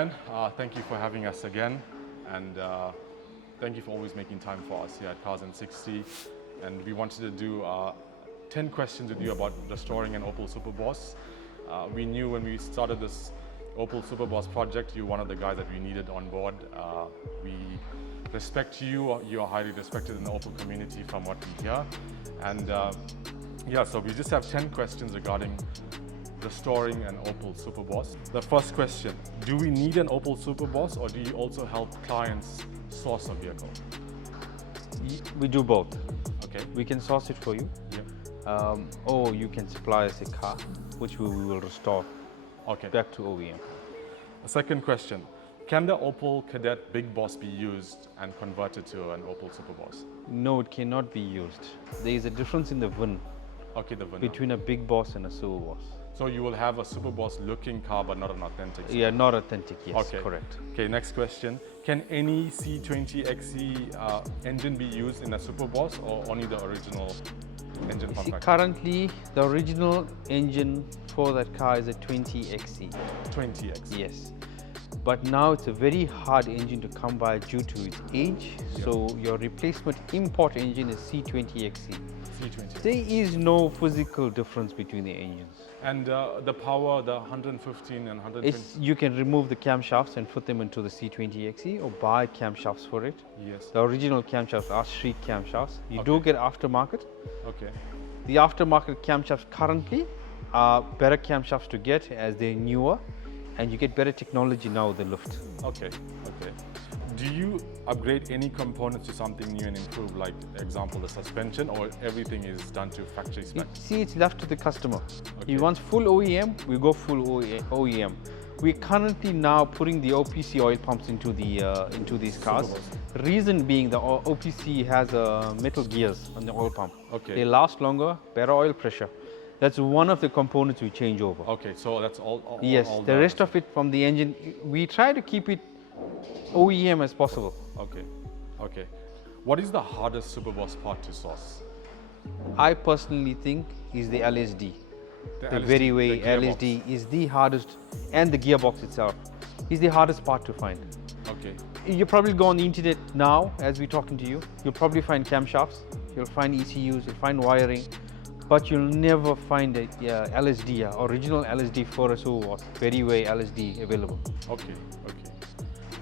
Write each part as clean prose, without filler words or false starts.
Livan, thank you for having us again, and thank you for always making time for us here at Cars and 60. And we wanted to do 10 questions with you about restoring an Opel Superboss. We knew when we started this Opel Superboss project, you're one of the guys that we needed on board. We respect you, you are highly respected in the Opel community from what we hear. And yeah, so we just have 10 questions regarding restoring an Opel Superboss. The first question, do we need an Opel Superboss, or do you also help clients source a vehicle? We do both. Okay. We can source it for you, or you can supply us a car, which we will restore back to OEM. The second question, can the Opel Cadet Big Boss be used and converted to an Opel Superboss? No, it cannot be used. There is a difference in the VIN between a Big Boss and a Superboss. So you will have a Superboss looking car, but not an authentic car? Yeah, not authentic, yes, okay. Correct. Okay, next question. Can any C20XE engine be used in a Superboss, or only the original engine? See, currently, the original engine for that car is a 20XE. 20XE? Yes. But now it's a very hard engine to come by due to its age. Yeah. So your replacement import engine is C20XE. C20. There is no physical difference between the engines. And the power, the 115 and 120? You can remove the camshafts and put them into the C20XE, or buy camshafts for it. Yes. The original camshafts are street camshafts. You do get aftermarket. Okay. The aftermarket camshafts currently are better camshafts to get as they're newer, and you get better technology now with the lift. Okay, okay. Do you upgrade any components to something new and improve, like example the suspension, or everything is done to factory spec? See, it's left to the customer. Okay. He wants full OEM, we go full OEM. We're currently now putting the OPC oil pumps into these cars. Superboss. Reason being, the OPC has metal gears on the oil pump. Okay. They last longer, better oil pressure. That's one of the components we change over. Okay, so that's all yes, the rest of it from the engine, we try to keep it OEM as possible. Okay, okay. What is the hardest Superboss part to source? I personally think is the LSD. The very way LSD is the hardest, and the gearbox itself is the hardest part to find. Okay. You probably go on the internet now as we're talking to you. You'll probably find camshafts, you'll find ECUs, you'll find wiring, but you'll never find a LSD, original LSD for a Superboss, very way LSD available. Okay, okay.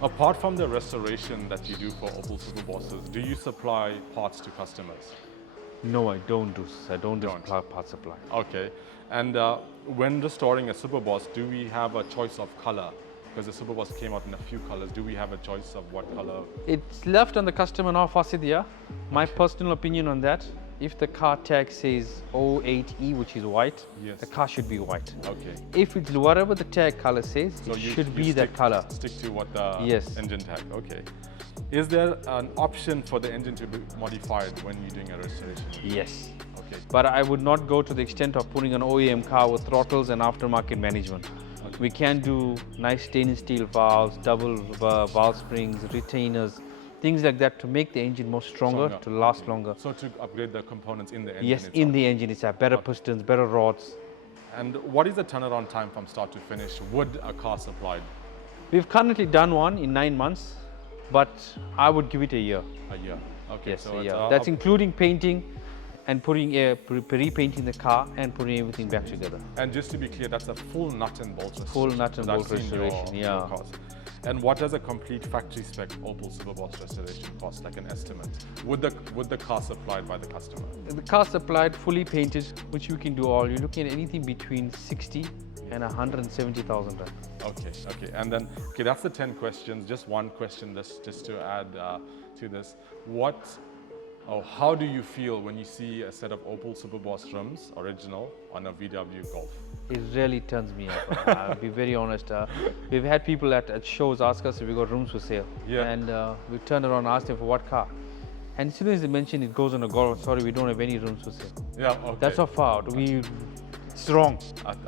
Apart from the restoration that you do for Opel Superbosses, do you supply parts to customers? No, I don't do part supply. Okay. And when restoring a Superboss, do we have a choice of color? Because the Superboss came out in a few colors. Do we have a choice of what color? It's left on the customer now, Fasidia. My personal opinion on that, if the car tag says 08E, which is white, yes, the car should be white. Okay. If it's whatever the tag color says, so it should be that color. Stick to what the engine tag, okay. Is there an option for the engine to be modified when you're doing a restoration? Yes. Okay. But I would not go to the extent of putting an OEM car with throttles and aftermarket management. Okay. We can do nice stainless steel valves, double valve springs, retainers, things like that to make the engine more stronger, to last longer. So to upgrade the components in the engine Yes, in the engine itself, better pistons, better rods. And what is the turnaround time from start to finish? Would a car supplied? We've currently done one in 9 months, but I would give it a year. A year, okay. Yes, so a year. That's including painting and putting repainting the car and putting everything back together. And just to be clear, that's a full nut and bolt restoration. Full nut and bolt restoration, your cars. And what does a complete factory spec Opel Superboss restoration cost, like an estimate? Would the car supplied by the customer? The car supplied, fully painted, which you can do all. You're looking at anything between 60 and 170,000 rand. Okay, okay. And then, okay, that's the 10 questions. Just one question just to add to this. How do you feel when you see a set of Opel Superboss rims, original, on a VW Golf? It really turns me up. I'll be very honest. We've had people at shows ask us if we got rooms for sale. Yeah. And we turned around and asked them for what car. And as soon as they mentioned it goes on a Golf, sorry, we don't have any rooms for sale. Yeah, okay. That's how far. It's wrong.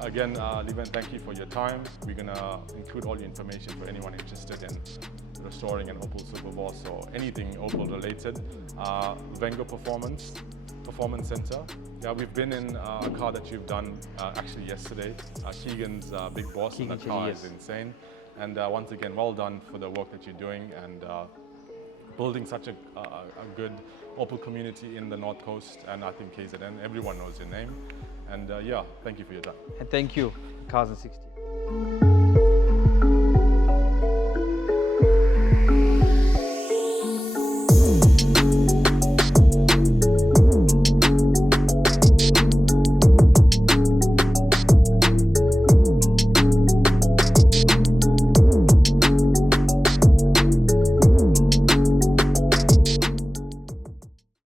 Again, Livan, thank you for your time. We're going to include all the information for anyone interested in restoring an Opel Superboss or anything Opel related. Vengo Performance Center. Yeah, we've been in a car that you've done actually yesterday, Keegan's Big Boss, and the car is insane. And once again, well done for the work that you're doing and building such a good Opel community in the North Coast, and I think KZN. Everyone knows your name. And yeah, thank you for your time. And thank you, Cars and 60.